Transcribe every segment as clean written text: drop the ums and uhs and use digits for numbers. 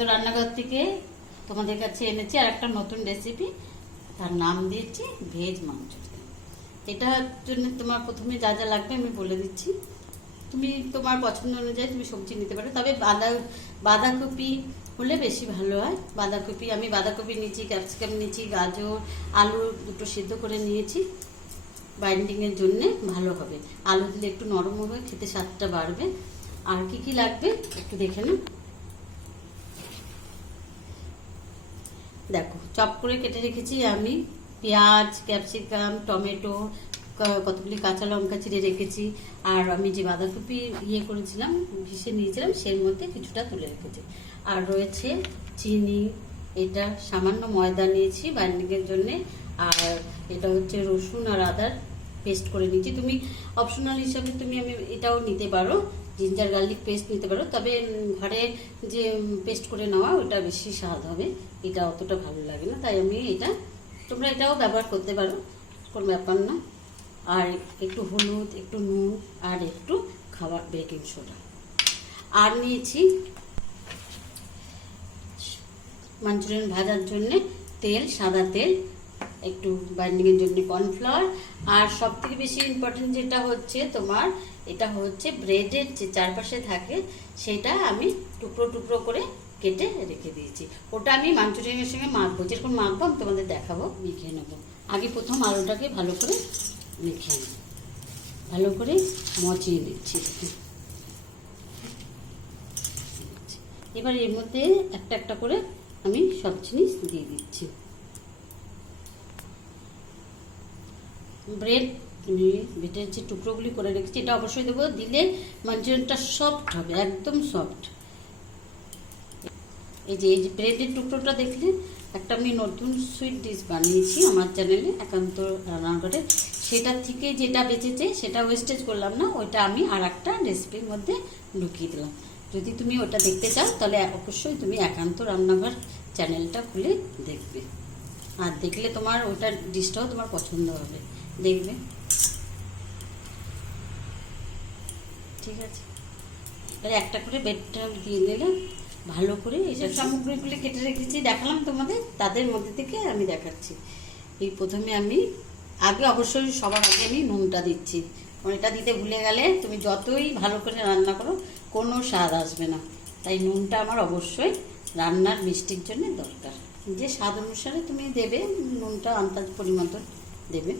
একান্ত রান্নাঘর থেকে তোমাদের কাছে এনেছি আর একটা নতুন রেসিপি। তার নাম দিয়েছি ভেজ মাঞ্চুরিয়ান। এটার জন্য তোমার প্রথমে যা যা লাগবে আমি বলে দিচ্ছি। তুমি তোমার পছন্দ অনুযায়ী তুমি সবজি নিতে পারো, তবে বাঁধাকপি হলে বেশি ভালো হয়। আমি বাঁধাকপি নিয়েছি, ক্যাপসিকাম নিয়েছি, গাজর, আলু দুটো সিদ্ধ করে নিয়েছি। বাইন্ডিংয়ের জন্যে ভালো হবে, আলু দিলে একটু নরম হবে, খেতে স্বাদটা বাড়বে। আর কি কি লাগবে একটু দেখে নাও। দেখো, চপ করে কেটে রেখেছি আমি পেঁয়াজ, ক্যাপসিকাম, টমেটো, কতগুলি কাঁচা লঙ্কা চিড়ে রেখেছি। আর আমি যে বাঁধাকপি করেছিলাম, ভিসে নিয়েছিলাম, সেই মধ্যে কিছুটা তুলে রেখেছি। আর রয়েছে চিনি, এটা সামান্য ময়দা নিয়েছি বাইন্ডিংয়ের জন্যে। আর এটা হচ্ছে রসুন আর আদার পেস্ট করে নিয়েছি। তুমি অপশনাল হিসাবে আমি এটাও নিতে পারো, জিঞ্জার গার্লিক পেস্ট নিতে পারো, তবে ঘরে যে পেস্ট করে নেওয়া ওটা বেশি স্বাদ হবে, এটা অতটা ভালো লাগে না, তাই আমি তোমরা এটাও ব্যবহার করতে পারো, কোনো ব্যাপার না। আর একটু হলুদ, একটু নুন, আর একটু খাবার বেকিং সোডা। আর নিয়েছি মাঞ্চুরিয়ান ভাজার জন্য তেল, সাদা তেল, একটু বাইন্ডিংয়ের জন্য কর্নফ্লাওয়ার। আর সব থেকে বেশি ইম্পর্টেন্ট যেটা হচ্ছে তোমার, এটা হচ্ছে ব্রেডের যে চারপাশে থাকে, সেটা আমি টুকরো টুকরো করে কেটে রেখে দিয়েছি। ওটা আমি মাঞ্চুরিয়ানের সঙ্গে মাখবো, যেরকম মাখবো আমি তোমাদের দেখাবো। মেখে নেবো আগে, প্রথম আলুটাকে ভালো করে মেখে নেব, ভালো করে মচিয়ে নিচ্ছি। এবার এর মধ্যে একটা একটা করে আমি সব জিনিস দিয়ে দিচ্ছি। ব্রেডের যে টুকরোগুলি করে রেখেছি এটা অবশ্যই দেবো, দিলে মাঞ্চুরিয়ানটা সফট হবে, একদম সফট। এই যে ব্রেডের টুকরোটা দেখলে, একটা আমি নতুন সুইট ডিশ বানিয়েছি আমার চ্যানেলে একান্ত রান্নাঘরে, সেটার থেকে যেটা বেঁচেছে সেটা ওয়েস্টেজ করলাম না, ওইটা আমি আর একটা রেসিপির মধ্যে ঢুকিয়ে দিলাম। যদি তুমি ওটা দেখতে চাও তাহলে অবশ্যই তুমি একান্ত রান্নাঘর চ্যানেলটা খুলে দেখবে, আর দেখলে তোমার ওটা ডিশটাও তোমার পছন্দ হবে, দেখবে। ঠিক আছে, এবার একটা করে বেডটা দিয়ে নিলাম, ভালো করে এইসব সামগ্রীগুলি কেটে রেখেছি দেখালাম তোমাদের, তাদের মধ্যে থেকে আমি দেখাচ্ছি। এই প্রথমে আমি অবশ্যই সবার আগে আমি নুনটা দিচ্ছি, কারণ এটা দিতে ভুলে গেলে তুমি যতই ভালো করে রান্না করো কোনো স্বাদ আসবে না, তাই নুনটা আমার অবশ্যই রান্নার মিষ্টির জন্য দরকার। যে স্বাদ অনুসারে তুমি দেবে, নুনটা আন্দাজ পরিমাণ দেবে।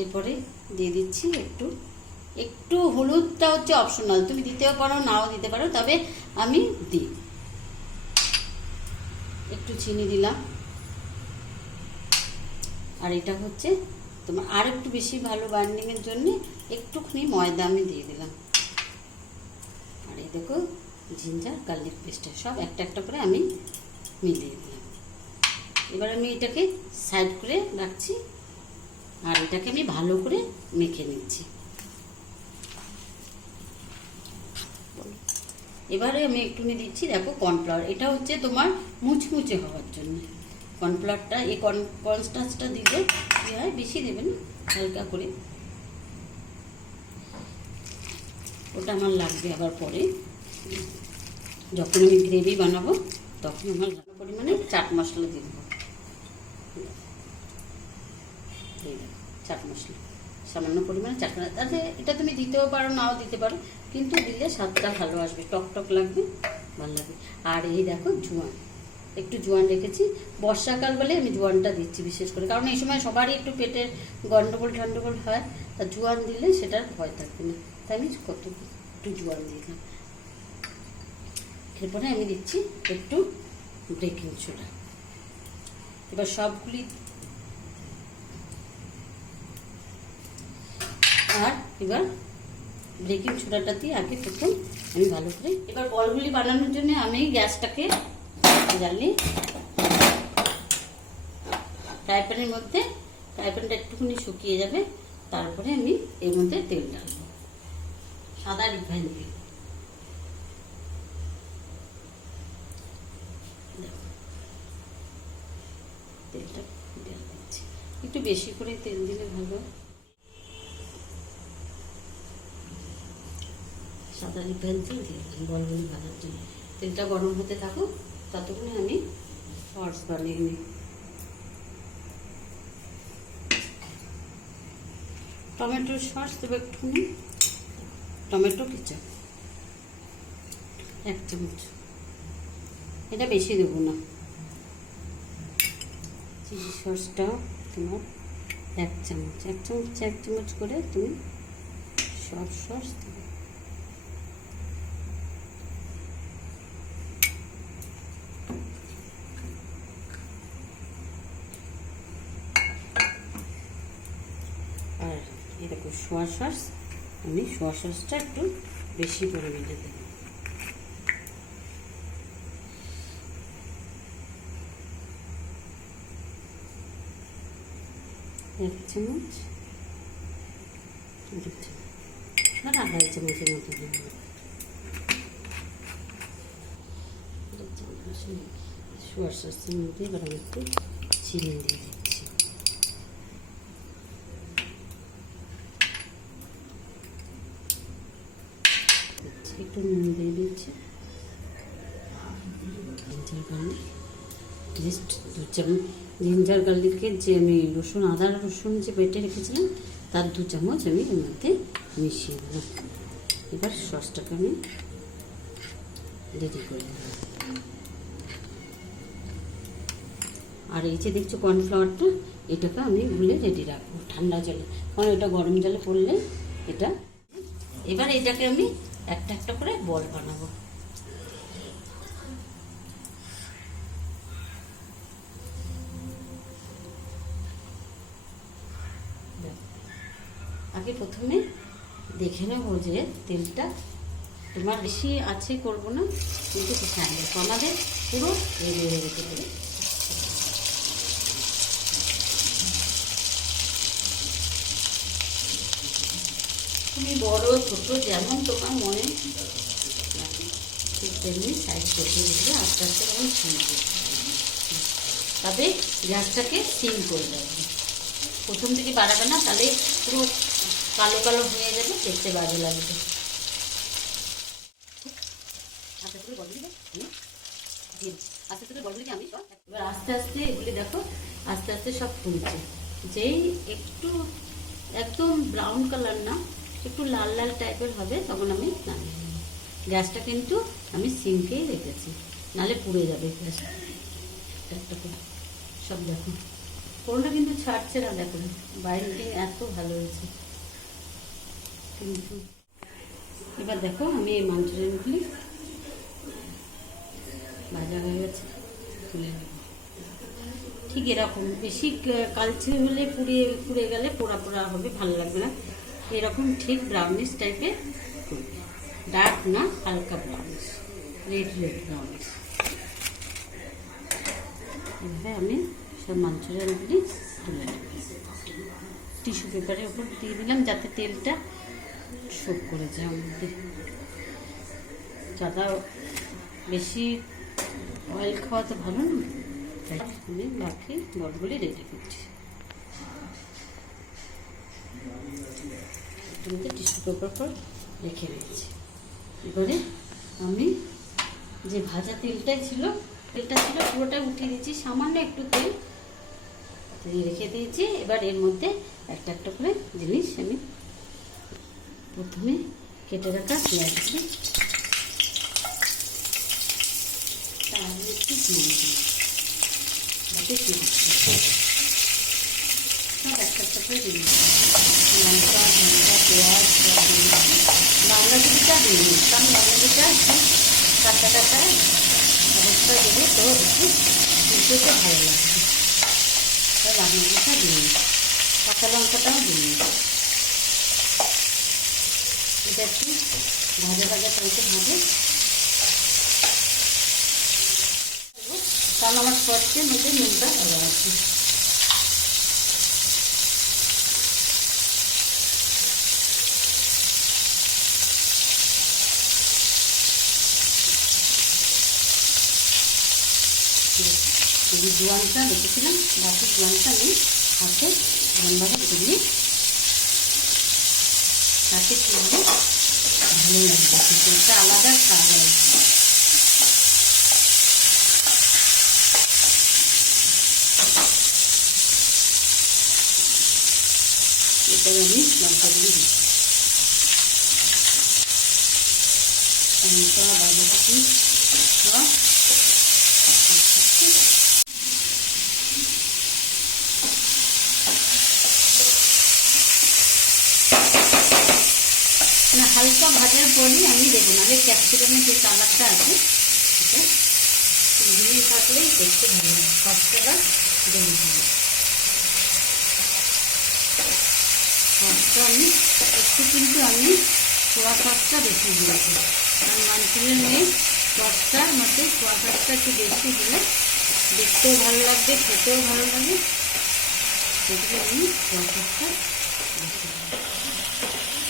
এরপরে দিয়ে দিচ্ছি একটু হলুদটা হচ্ছে অপশনাল, তুমি দিতেও পারো নাও দিতে পারো, তবে আমি দিই। একটু চিনি দিলাম। আর এটা হচ্ছে তোমার আর একটু বেশি ভালো বাইন্ডিংয়ের জন্য একটুখানি ময়দা আমি দিয়ে দিলাম। আর এই দেখো জিঞ্জার গার্লিক পেস্টটা সব একটা একটা করে আমি মিলিয়ে দিলাম। এবার আমি এটাকে সাইড করে রাখছি, আর এটাকে আমি ভালো করে মেখে নিচ্ছি। এবারে আমি একটু দিচ্ছি, দেখো কর্নফ্লাওয়ার, এটা হচ্ছে তোমার মুচমুচে হওয়ার জন্য কর্নফ্লাওয়ারটা। এই কর্নস্টার্চটা দিলে কি হয়, বেশি দেবেন, হালকা করে, ওটা আমার লাগবে আবার পরে যখন আমি গ্রেভি বানাবো, তখন আমার ভালো পরিমাণে চাট মশলা দিয়ে দেবো। চাট মশলা সামান্য পরিমাণে চাট মশলা, তাতে এটা তুমি দিতেও পারো নাও দিতে পারো, কিন্তু দিলে স্বাদটা ভালো আসবে, টক টক লাগবে, ভালো লাগবে। আর এই দেখো জোয়ান, একটু জোয়ান রেখেছি, বর্ষাকাল বলে আমি জোয়ানটা দিচ্ছি বিশেষ করে, কারণ এই সময় সবারই একটু পেটের গন্ডগোল হয়, তা জোয়ান দিলে সেটার ভয় থাকবে না, তাই আমি একটু জোয়ান দিলাম। এরপরে আমি দিচ্ছি একটু বেকিং সোডা। এবার সবগুলি, আর এবার বেকিং সোডাটা দিয়ে আগে প্রথম আমি ভালো করে, এবার বলগুলি বানানোর জন্য আমি গ্যাসটাকে জ্বালিয়ে ফ্রাই প্যানের মধ্যে, ফ্রাই প্যানটা একটুখানি শুকিয়ে যাবে, তারপরে আমি এর মধ্যে তেল ঢালবো, সাদা রিফাইন তেল। তেলটা ঢেলে দিচ্ছি, একটু বেশি করে তেল দিলে ভালো। সাদা রিফাইন তেল দিয়ে বলগুলি ভাজার জন্য তেলটা গরম হতে থাকুক, ততক্ষণে আমি সস বানিয়ে নিই। টমেটোর সস দেবো একটুখানি, টমেটো কেচাপ 1 চামচ, এটা বেশি দেবো না। চিলি সসটাও তোমার 1 চামচ, 1 চামচ করে তুমি সব সস দেবে। আর এরকম সোয়া সস, আমি সোয়া সসটা একটু বেশি পরিমাণে দেবো। 1 চামচ আর 2.5 চামচের মতো দেবো। সোয়া সসের মধ্যে এবার আমি একটু চিনি দিয়ে দিচ্ছি। একটু নুন দিয়ে দিচ্ছি। জাস্ট 2 চামচ জিঞ্জার গার্লিকের যে আমি আদা রসুন যে বেটে রেখেছিলাম তার 2 চামচ আমি এর মধ্যে মিশিয়ে দিলাম। এবার সসটাকে আমি রেডি করে দিলাম। আর এই যে দেখছো কর্নফ্লাওয়ারটা, এটাকে আমি গুলে রেডি রাখবো ঠান্ডা জলে, কারণ এটা গরম জলে পড়লে এটা। এবার এটাকে আমি একটা একটা করে বল বানাবো। আগে প্রথমে দেখে নেবো যে তেলটা তোমার বেশি আছে করবো না, কিন্তু আমাদের পুরো রেডি হয়ে যেতে পারে। তুমি বড় ছোট যেমন তোমার মনে ঠিক তেমনি সাইজ করতে দিলে আস্তে আস্তে তখন সিম করতে, তবে গ্যাসটাকে সিম করে দেবে। প্রথম থেকে বাড়াবে না, তাহলে পুরো কালো কালো হয়ে যাবে, দেখতে বাজে লাগবে। আস্তে করে বল দিবে, আস্তে করে বলবো যে আমি সব এবার আস্তে আস্তে এগুলি দেখো আস্তে আস্তে সব ফুলছে। যেই একটু একদম ব্রাউন কালার না, একটু লাল লাল টাইপের হবে তখন আমি নামিয়ে নেব। গ্যাসটা কিন্তু আমি সিমকেই রেখেছি, নাহলে পুড়ে যাবে গ্যাসটা। একটা করে সব দেখো কোনটা কিন্তু ছাড়ছে না, দেখো বাইন্ডিং এত ভালো হয়েছে। কিন্তু এবার দেখো আমি এই মাঞ্চুরিয়ানগুলি ভাজা হয়ে গেছে, তুলে নেব। ঠিক এরকম বেশি কালচে হলে পুড়ে গেলে পোড়া পোড়া হবে, ভালো লাগবে না। এরকম ঠিক ব্রাউনিশ টাইপের করবে, ডার্ক না, হালকা ব্রাউনিশ, রেড ব্রাউনিশ। এভাবে আমি সব মাঞ্চুরিয়ানগুলি তুলে নেব। টিস্যু পেপারের উপর দিয়ে দিলাম যাতে তেলটা শোক করে যায় মধ্যে। যারা বেশি অয়েল খাওয়া তো ভালো না, তাই আমি বাকি বলগুলি রেডি করছি। টিস্যু পেপার পর রেখে দিয়েছি। এবারে আমি যে ভাজা তেলটা ছিল পুরোটা উঠিয়ে দিয়েছি, সামান্য একটু তেল রেখে দিয়েছি। এবার এর মধ্যে একটা একটা করে জিনিস আমি প্রথমে কেটে রাখা পেঁয়াজ দিয়ে তাহলে একটু সব একটা একটা করে দিন, লঙ্কা ধনিয়া পেঁয়াজ বাংলা দিটা দিন, কারণ বাংলা দিটা কাঁচা কাঁচা অবস্থা দেবে তো একটু খেতে ভালো লাগবে। তাই বাংলা দিটা দিন, কাঁচা লঙ্কাটাও দিন। এটা একটু ভাজা ভাজা টাইপে ভাজে, কারণ আমার সসের মধ্যে নুনটা ভালো আছে। এই জোয়ানটা রেখেছিলাম, বাকি জোয়ানটা আমি হাতে এরমভাবে ঘুরিয়ে হাতে তুললে ভালো লাগবে, একটা আলাদা স্বাদ লাগবে। এবার আমি লঙ্কাগুলি দিচ্ছি, লঙ্কা বাঁধাকপি সব মানে হালকা ভাজার পরই আমি দেবো, নাহলে ক্যাপসিকামের যে কালারটা আছে সেটা দিয়ে থাকলেই দেখতে ভালো লাগে। সসটা দেবো, সসটা আমি একটু কিন্তু আমি সোয়া সসটা বেশি দিয়েছি, কারণ মাঞ্চুরিয়ানে সসটার মধ্যে সোয়া সসটা একটু বেশি দিলে দেখতেও ভালো লাগবে, খেতেও ভালো লাগে। সেগুলো আমি সোয়া সসটা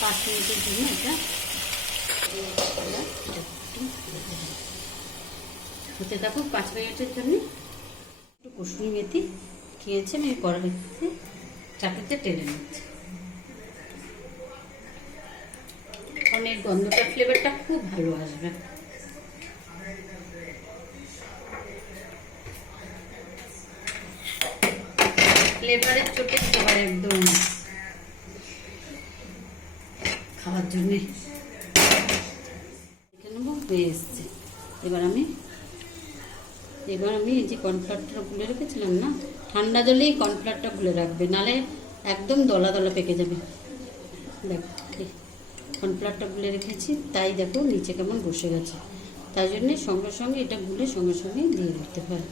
5 মিনিটের জন্য এটা হতে থাকুক। 5 মিনিটের জন্য একটু কসুরি মেথি খেয়েছি আমি কড়াইতে চাটুতে টেনে নিচ্ছি, কারণ এর গন্ধটা ফ্লেভারটা খুব ভালো আসবে। ফ্লেভারের চোটে ফ্লেভার একদম খাওয়ার জন্যে দেখে নেবো হয়ে এসছে। এবার আমি এই যে কর্নফ্লাওয়ারটা গুলে রেখেছিলাম না, ঠান্ডা জলেই কর্নফ্লাওয়ারটা গুলে রাখবে, নাহলে একদম দলা দলা পেকে যাবে। দেখো কর্নফ্লাওয়ারটা গুলে রেখেছি, তাই দেখো নিচে কেমন বসে গেছে, তাই জন্যে সঙ্গে সঙ্গে এটা গুলে সঙ্গে সঙ্গে দিয়ে দিতে হয়।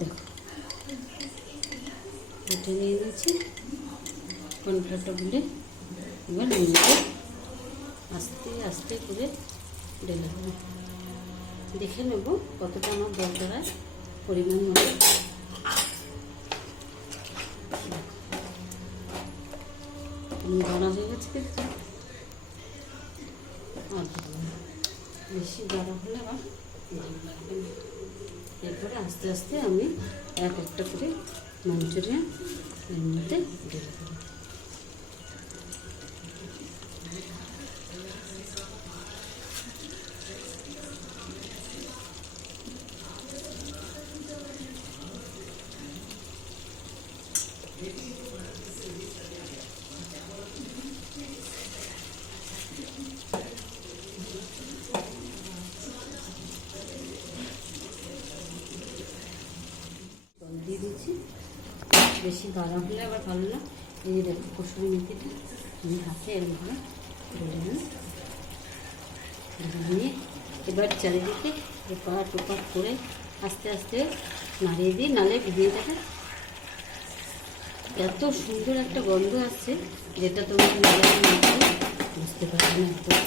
দেখো এটা নিয়ে নিয়েছি কর্নফ্লাওয়ারটা গুলে, এবার নিয়ে আস্তে আস্তে করে ঢেলে দেবো। দেখে নেব কতটা আমার দরকার হয় পরিমাণ মতো। গাঢ় হয়ে গেছে দেখছি, বেশি গাঢ় হলে আবার এরপরে আস্তে আস্তে আমি এক একটা করে মাঞ্চুরিয়ান এর মধ্যে ঢেলে দেবো। দিয়ে দিচ্ছি, বেশি গাঢ় হলে আবার ভালো না। এই যে দেখো কসুরি মেথিটা আমি হাতে এরকম নিয়ে এবার চারিদিকে এপাট ওপাট করে আস্তে আস্তে নাড়িয়ে দিই, নালে ভিজিয়ে দেবে। এত সুন্দর একটা গন্ধ আসছে যেটা তোমরা বুঝতে পারবে না। একদম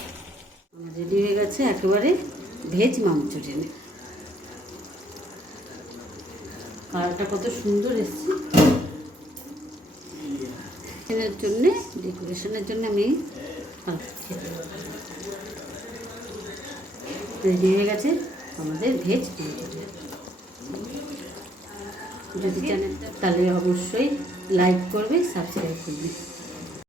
আমার রেডি হয়ে গেছে একেবারে ভেজ মাঞ্চুরিয়ান। কালারটা কত সুন্দর এসছে। এর জন্যে ডেকোরেশনের জন্য আমি রেডি হয়ে গেছে আমাদের ভেজ মাঞ্চুরিয়ান। যদি জানেন তাহলে অবশ্যই লাইক করবে, সাবস্ক্রাইব করবে।